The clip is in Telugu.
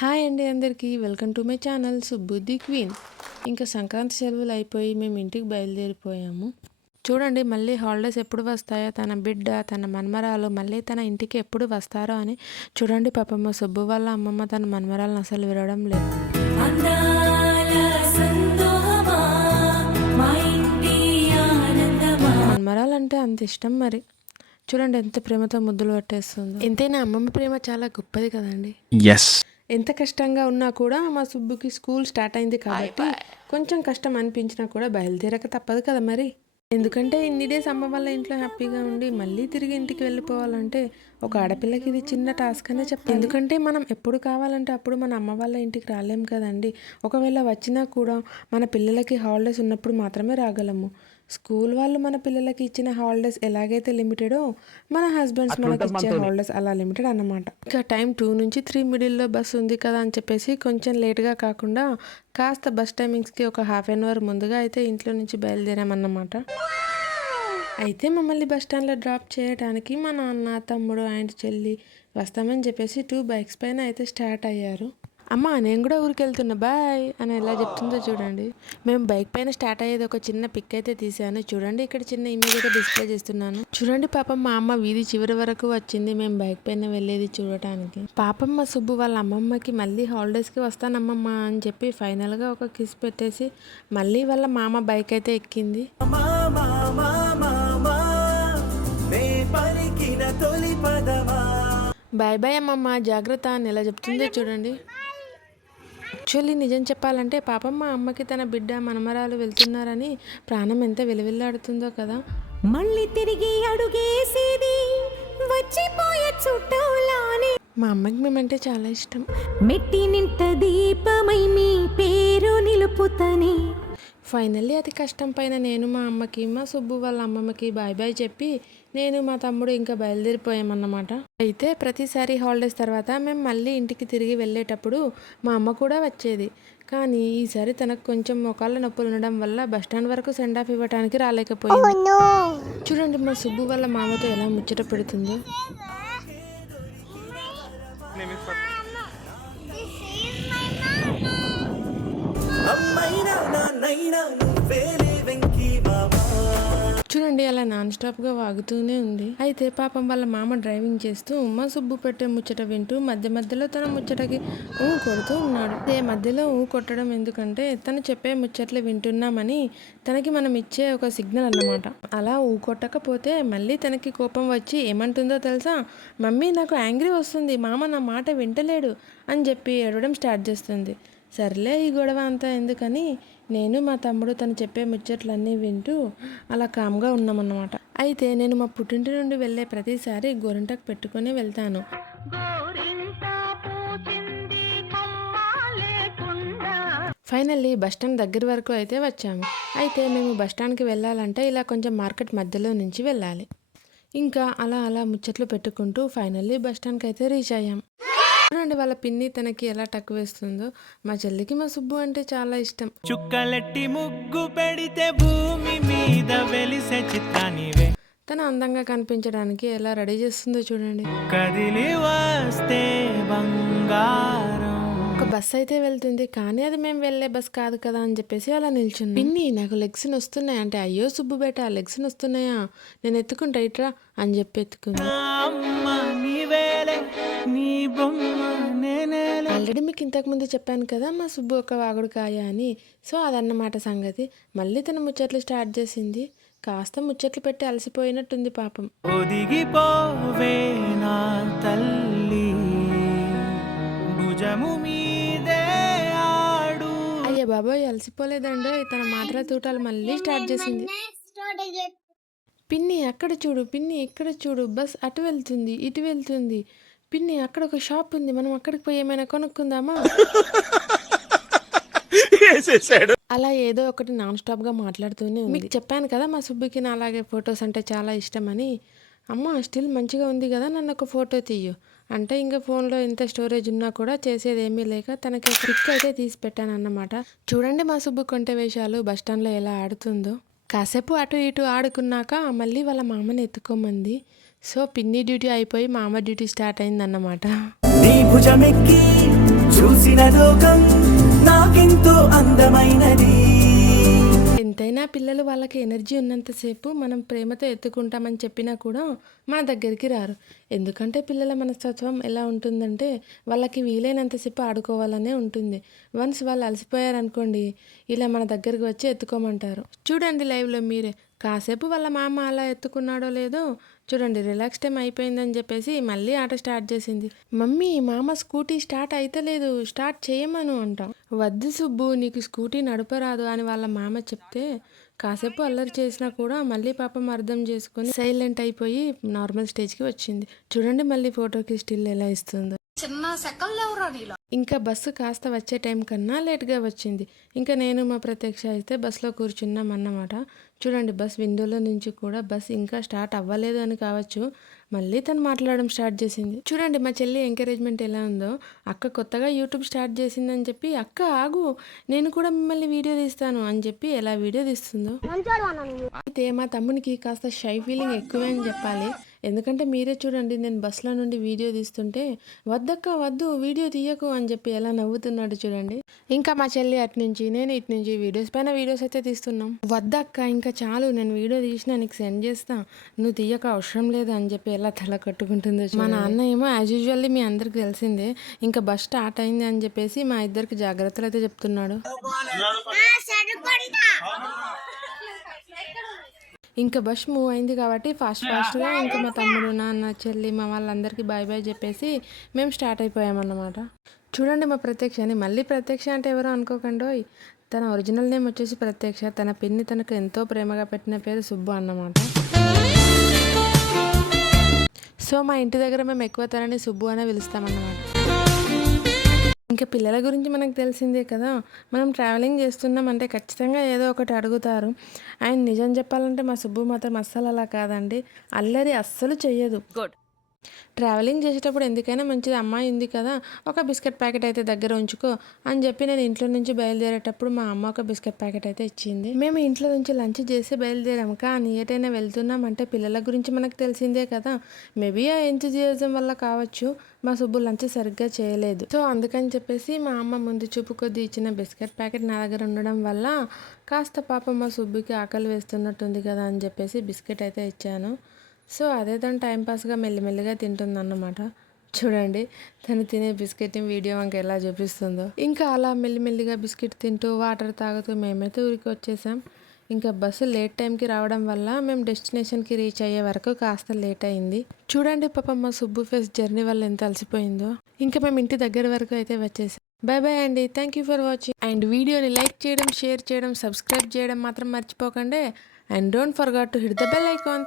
హాయ్ అండి అందరికీ welcome to my channel Subbu the queen. ఇంకా సంక్రాంతి సెలవులు అయిపోయి మేము ఇంటికి బయలుదేరిపోయాము. చూడండి మళ్ళీ హాలిడేస్ ఎప్పుడు వస్తాయో, తన బిడ్డ తన మన్మరాలు మళ్ళీ తన ఇంటికి ఎప్పుడు వస్తారో అని. చూడండి పాపమ్మ సుబ్బు వాళ్ళ అమ్మమ్మ తన మన్మరాలను అసలు వినడం లేదు. మన్మరాలు అంటే అంత ఇష్టం మరి. చూడండి ఎంత ప్రేమతో ముద్దులు పట్టేస్తుందో. ఎంతైనా అమ్మమ్మ ప్రేమ చాలా గొప్పది కదండి. ఎంత కష్టంగా ఉన్నా కూడా మా సుబ్బుకి స్కూల్ స్టార్ట్ అయింది కాబట్టి కొంచెం కష్టం అనిపించినా కూడా బయలుదేరక తప్పదు కదా మరి. ఎందుకంటే ఇన్ని డేస్ అమ్మ వాళ్ళ ఇంట్లో హ్యాపీగా ఉండి మళ్ళీ తిరిగి ఇంటికి వెళ్ళిపోవాలంటే ఒక ఆడపిల్లకి ఇది చిన్న టాస్క్ అనే చెప్పాలి. ఎందుకంటే మనం ఎప్పుడు కావాలంటే అప్పుడు మన అమ్మ వాళ్ళ ఇంటికి రాలేం కదండి. ఒకవేళ వచ్చినా కూడా మన పిల్లలకి హాలిడేస్ ఉన్నప్పుడు మాత్రమే రాగలము. స్కూల్ వాళ్ళు మన పిల్లలకి ఇచ్చిన హాలిడేస్ ఎలాగైతే లిమిటెడో మన హస్బెండ్స్ మనకి ఇచ్చే హాలిడేస్ అలా లిమిటెడ్ అన్నమాట. ఇంకా టైం 2 నుంచి 3 మిడిల్లో బస్ ఉంది కదా అని చెప్పేసి కొంచెం లేట్గా కాకుండా కాస్త బస్ టైమింగ్స్కి ఒక హాఫ్ అన్ అవర్ ముందుగా అయితే ఇంట్లో నుంచి బయలుదేరామన్నమాట. అయితే మమ్మల్ని బస్ స్టాండ్లో డ్రాప్ చేయడానికి మా నాన్న తమ్ముడు అండ్ చెల్లి వస్తామని చెప్పేసి 2 బైక్స్ పైన అయితే స్టార్ట్ అయ్యారు. అమ్మ నేను కూడా ఊరికి వెళ్తున్నా బాయ్ అని ఎలా చెప్తుందో చూడండి. మేము బైక్ పైన స్టార్ట్ అయ్యేది ఒక చిన్న పిక్ అయితే తీసాను. చూడండి ఇక్కడ చిన్న ఇమేజ్ అయితే డిస్ప్లే చేస్తున్నాను. చూడండి పాపం మా అమ్మ వీధి చివరి వరకు వచ్చింది మేము బైక్ పైన వెళ్ళేది చూడటానికి. పాపం మా సుబ్బు వాళ్ళ అమ్మమ్మకి మళ్ళీ హాలిడేస్కి వస్తానమ్మమ్మ అని చెప్పి ఫైనల్గా ఒక కిస్ పెట్టేసి మళ్ళీ వాళ్ళ మామ బైక్ అయితే ఎక్కింది. బాయ్ బాయ్ అమ్మమ్మ జాగ్రత్త అని ఎలా చెప్తుందో చూడండి. యాక్చువల్లీ నిజం చెప్పాలంటే పాపం మా అమ్మకి తన బిడ్డ మనమరాలు వెళ్తున్నారని ప్రాణం ఎంత వెలువెల్లాడుతుందో కదా. మళ్ళీ తిరిగి అడుగేసేది వచ్చిపోయే చుట్టూలానే. మా అమ్మకి మేమంటే చాలా ఇష్టం. మెట్టి నింట దీపమై మీ పేరు నిలుపుతని. ఫైనల్లీ అతి కష్టం పైన నేను మా అమ్మకి మా సుబ్బు వాళ్ళ అమ్మమ్మకి బాయ్ బాయ్ చెప్పి నేను మా తమ్ముడు ఇంకా బయలుదేరిపోయామన్నమాట. అయితే ప్రతిసారి హాలిడేస్ తర్వాత మేము మళ్ళీ ఇంటికి తిరిగి వెళ్ళేటప్పుడు మా అమ్మ కూడా వచ్చేది. కానీ ఈసారి తనకు కొంచెం మొకాళ్ళ నొప్పులు ఉండడం వల్ల బస్టాండ్ వరకు సెండ్ ఆఫ్ ఇవ్వడానికి రాలేకపోయింది. చూడండి మా సుబ్బు వాళ్ళ మామతో ఎలా ముచ్చట పెడుతుందో. చూడండి అలా నాన్ స్టాప్గా వాగుతూనే ఉంది. అయితే పాపం వాళ్ళ మామ డ్రైవింగ్ చేస్తూ మా సుబ్బు పెట్టే ముచ్చట వింటూ మధ్య మధ్యలో తన ముచ్చటకి కొడుతూ ఉన్నాడు. అదే మధ్యలో కొట్టడం ఎందుకంటే తను చెప్పే ముచ్చట్లు వింటున్నామని తనకి మనం ఇచ్చే ఒక సిగ్నల్ అన్నమాట. అలా కొట్టకపోతే మళ్ళీ తనకి కోపం వచ్చి ఏమంటుందో తెలుసా, మమ్మీ నాకు యాంగ్రీ వస్తుంది, మామ నా మాట వింటలేడు అని చెప్పి ఏడవడం స్టార్ట్ చేస్తుంది. సర్లే ఈ గొడవ అంతా ఎందుకని నేను మా తమ్ముడు తను చెప్పే ముచ్చట్లన్నీ వింటూ అలా కామ్గా ఉన్నామన్నమాట. అయితే నేను మా పుట్టింటి నుండి వెళ్ళే ప్రతిసారి గోరింటాకు పెట్టుకొని వెళ్తాను. ఫైనల్లీ బస్టాండ్ దగ్గర వరకు అయితే వచ్చాము. అయితే మేము బస్టాండ్కి వెళ్ళాలంటే ఇలా కొంచెం మార్కెట్ మధ్యలో నుంచి వెళ్ళాలి. ఇంకా అలా అలా ముచ్చట్లు పెట్టుకుంటూ ఫైనల్లీ బస్టాండ్కి అయితే రీచ్ అయ్యాం. చూడండి వాళ్ళ పిన్ని తనకి ఎలా టక్ వేస్తుందో. మా చెల్లికి మా సుబ్బు అంటే చాలా ఇష్టం. చుక్కలెట్టి ముగ్గు పెడితే భూమి మీద వెలిసే చిత్రానివే. తను అందంగా కనిపించడానికి ఎలా రెడీ చేస్తుందో చూడండి. కదిలి వస్తే బంగారం. ఒక బస్ అయితే వెళ్తుంది కానీ అది మేము వెళ్ళే బస్ కాదు కదా అని చెప్పేసి అలా నిల్చుంది. పిన్ని నాకు లెగ్స్ వస్తున్నాయి అంటే, అయ్యో సుబ్బు బేట లెగ్స్ వస్తున్నాయా, నేను ఎత్తుకుంటా ఇట్రా అని చెప్పి ఎత్తుకుంది. ఆల్రెడీ మీకు ఇంతకుముందు చెప్పాను కదా మా సుబ్బు ఒక వాగుడుకాయ అని. సో అదన్నమాట సంగతి. మళ్ళీ తన ముచ్చట్లు స్టార్ట్ చేసింది. కాస్త ముచ్చట్లు పెట్టి అలసిపోయినట్టుంది పాపం. అయ్యే బాబాయ్ అలసిపోలేదండో. తన మాటల తూటాలు మళ్ళీ స్టార్ట్ చేసింది. పిన్ని అక్కడ చూడు, పిన్ని ఇక్కడ చూడు, బస్ అటు వెళ్తుంది ఇటు వెళ్తుంది, పిన్ని అక్కడ ఒక షాప్ ఉంది, మనం అక్కడికి పోయి ఏమైనా కొనుక్కుందామా. అలా ఏదో ఒకటి నాన్ స్టాప్గా మాట్లాడుతూనే ఉంది. మీకు చెప్పాను కదా మా సుబ్బుకి నా అలాగే ఫొటోస్ అంటే చాలా ఇష్టమని. అమ్మ స్టిల్ మంచిగా ఉంది కదా, నన్ను ఒక ఫోటో తీయు అంటే ఇంకా ఫోన్లో ఎంత స్టోరేజ్ ఉన్నా కూడా చేసేది ఏమీ లేక తనకి పిక్ అయితే తీసి పెట్టాను అన్నమాట. చూడండి మా సుబ్బు కొంటె వేషాలు బస్టాండ్లో ఎలా ఆడుతుందో. కాసేపు అటు ఇటు ఆడుకున్నాక మళ్ళీ వాళ్ళ మామని ఎత్తుకోమంది. సో పిన్ని డ్యూటీ అయిపోయి మామ డ్యూటీ స్టార్ట్ అయిందన్నమాట. చూసిన లోకం నాకెంతో అందమైనది. ఎంతైనా పిల్లలు వాళ్ళకి ఎనర్జీ ఉన్నంతసేపు మనం ప్రేమతో ఎత్తుకుంటామని చెప్పినా కూడా మన దగ్గరికి రారు. ఎందుకంటే పిల్లల మనస్తత్వం ఎలా ఉంటుందంటే వాళ్ళకి వీలైనంతసేపు ఆడుకోవాలనే ఉంటుంది. వన్స్ వాళ్ళు అలసిపోయారనుకోండి ఇలా మన దగ్గరికి వచ్చి ఎత్తుకోమంటారు. చూడండి లైవ్లో మీరే. కాసేపు వాళ్ళ మామ అలా ఎత్తుకున్నాడో లేదో చూడండి, రిలాక్స్ టైం అయిపోయిందని చెప్పేసి మళ్ళీ ఆట స్టార్ట్ చేసింది. మమ్మీ మామ స్కూటీ స్టార్ట్ అయితలేదు, స్టార్ట్ చేయమను అంటాం. వద్దు సుబ్బు, నీకు స్కూటీ నడపరాదు అని వాళ్ళ మామ చెప్తే కాసేపు అల్లరి చేసినా కూడా మళ్ళీ పాపం అర్థం చేసుకొని సైలెంట్ అయిపోయి నార్మల్ స్టేజ్కి వచ్చింది. చూడండి మళ్ళీ ఫోటోకి స్టిల్ ఎలా ఇస్తుందో. ఇంకా బస్సు కాస్త వచ్చే టైం కన్నా లేట్గా వచ్చింది. ఇంకా నేను మా ప్రత్యక్ష అయితే బస్సులో కూర్చున్నాం అన్నమాట. చూడండి బస్ విండోలో నుంచి కూడా బస్ ఇంకా స్టార్ట్ అవ్వలేదు అని కావచ్చు, మళ్ళీ తను మాట్లాడడం స్టార్ట్ చేసింది. చూడండి మా చెల్లి ఎంకరేజ్మెంట్ ఎలా ఉందో. అక్క కొత్తగా యూట్యూబ్ స్టార్ట్ చేసిందని చెప్పి అక్క ఆగు నేను కూడా మిమ్మల్ని వీడియో తీస్తాను అని చెప్పి ఎలా వీడియో తీస్తుందో. అయితే మా తమ్మునికి కాస్త షై ఫీలింగ్ ఎక్కువే అని చెప్పాలి. ఎందుకంటే మీరే చూడండి, నేను బస్సులో నుండి వీడియో తీస్తుంటే వద్దక్క వద్దు వీడియో తీయకు అని చెప్పి ఎలా నవ్వుతున్నాడు చూడండి. ఇంకా మా చెల్లి అటు నుంచి నేను ఇటు నుంచి వీడియోస్ పైన వీడియోస్ అయితే తీస్తున్నాం. వద్దక్క ఇంకా చాలు, నేను వీడియో తీసినా నీకు సెండ్ చేస్తా, నువ్వు తీయక అవసరం లేదు అని చెప్పి ఎలా తల కట్టుకుంటుందో. మా నాన్న ఏమో యాజ్ యూజువల్లీ మీ అందరికి తెలిసిందే, ఇంకా బస్ స్టార్ట్ అయింది అని చెప్పేసి మా ఇద్దరికి జాగ్రత్తలు అయితే చెప్తున్నాడు. ఇంకా బస్ మూవ్ అయింది కాబట్టి ఫాస్ట్గా ఇంకా మా తమ్ముడు నాన్న చెల్లి మా వాళ్ళందరికీ బాయ్ బాయ్ చెప్పేసి మేము స్టార్ట్ అయిపోయామన్నమాట. చూడండి మా ప్రత్యక్షని. మళ్ళీ ప్రత్యక్ష అంటే ఎవరో అనుకోకండి, తన ఒరిజినల్ నేమ్ వచ్చేసి ప్రత్యక్ష. తన పిన్ని తనకు ఎంతో ప్రేమగా పెట్టిన పేరు సుబ్బు అన్నమాట. సో మా ఇంటి దగ్గర మేము ఎక్కువ తనని సుబ్బు అనే పిలుస్తామన్నమాట. ఇంకా పిల్లల గురించి మనకు తెలిసిందే కదా, మనం ట్రావెలింగ్ చేస్తున్నాం అంటే ఖచ్చితంగా ఏదో ఒకటి అడుగుతారు. ఆయన నిజం చెప్పాలంటే మా సుబ్బు మాత్రం అస్సలు అలా కాదండి, అల్లరి అస్సలు చెయ్యదు. గుడ్. ట్రావెలింగ్ చేసేటప్పుడు ఎందుకైనా మంచిది, అమ్మాయి ఉంది కదా ఒక బిస్కెట్ ప్యాకెట్ అయితే దగ్గర ఉంచుకో అని చెప్పి నేను ఇంట్లో నుంచి బయలుదేరేటప్పుడు మా అమ్మ ఒక బిస్కెట్ ప్యాకెట్ అయితే ఇచ్చింది. మేము ఇంట్లో నుంచి లంచ్ చేసి బయలుదేరాం. కానీ ఏటైనా వెళ్తున్నాం అంటే పిల్లల గురించి మనకు తెలిసిందే కదా, మేబీ ఆ ఎంతూజియాజం వల్ల కావచ్చు మా సుబ్బు లంచ్ సరిగ్గా చేయలేదు. సో అందుకని చెప్పేసి మా అమ్మ ముందు చూపు కొద్ది ఇచ్చిన బిస్కెట్ ప్యాకెట్ నా దగ్గర ఉండడం వల్ల కాస్త పాపం మా సుబ్బుకి ఆకలి వేస్తున్నట్టుంది కదా అని చెప్పేసి బిస్కెట్ అయితే ఇచ్చాను. సో అదే తను టైంపాస్గా మెల్లిమెల్లిగా తింటుందన్నమాట. చూడండి తను తినే బిస్కెట్ని వీడియో మనకి ఎలా చూపిస్తుందో. ఇంకా అలా మెల్లిమెల్లిగా బిస్కెట్ తింటూ వాటర్ తాగుతూ మేమైతే ఊరికి వచ్చేసాం. ఇంకా బస్సు లేట్ టైంకి రావడం వల్ల మేము డెస్టినేషన్కి రీచ్ అయ్యే వరకు కాస్త లేట్ అయింది. చూడండి పాపం మా సుబ్బు ఫేస్ జర్నీ వల్ల ఎంత అలసిపోయిందో. ఇంకా మేము ఇంటి దగ్గర వరకు అయితే వచ్చేసాం. బాయ్ బాయ్ అండి, thank you for watching. And వీడియోని లైక్ చేయడం, షేర్ చేయడం, సబ్స్క్రైబ్ చేయడం మాత్రం మర్చిపోకండి. And don't forget to hit the bell icon.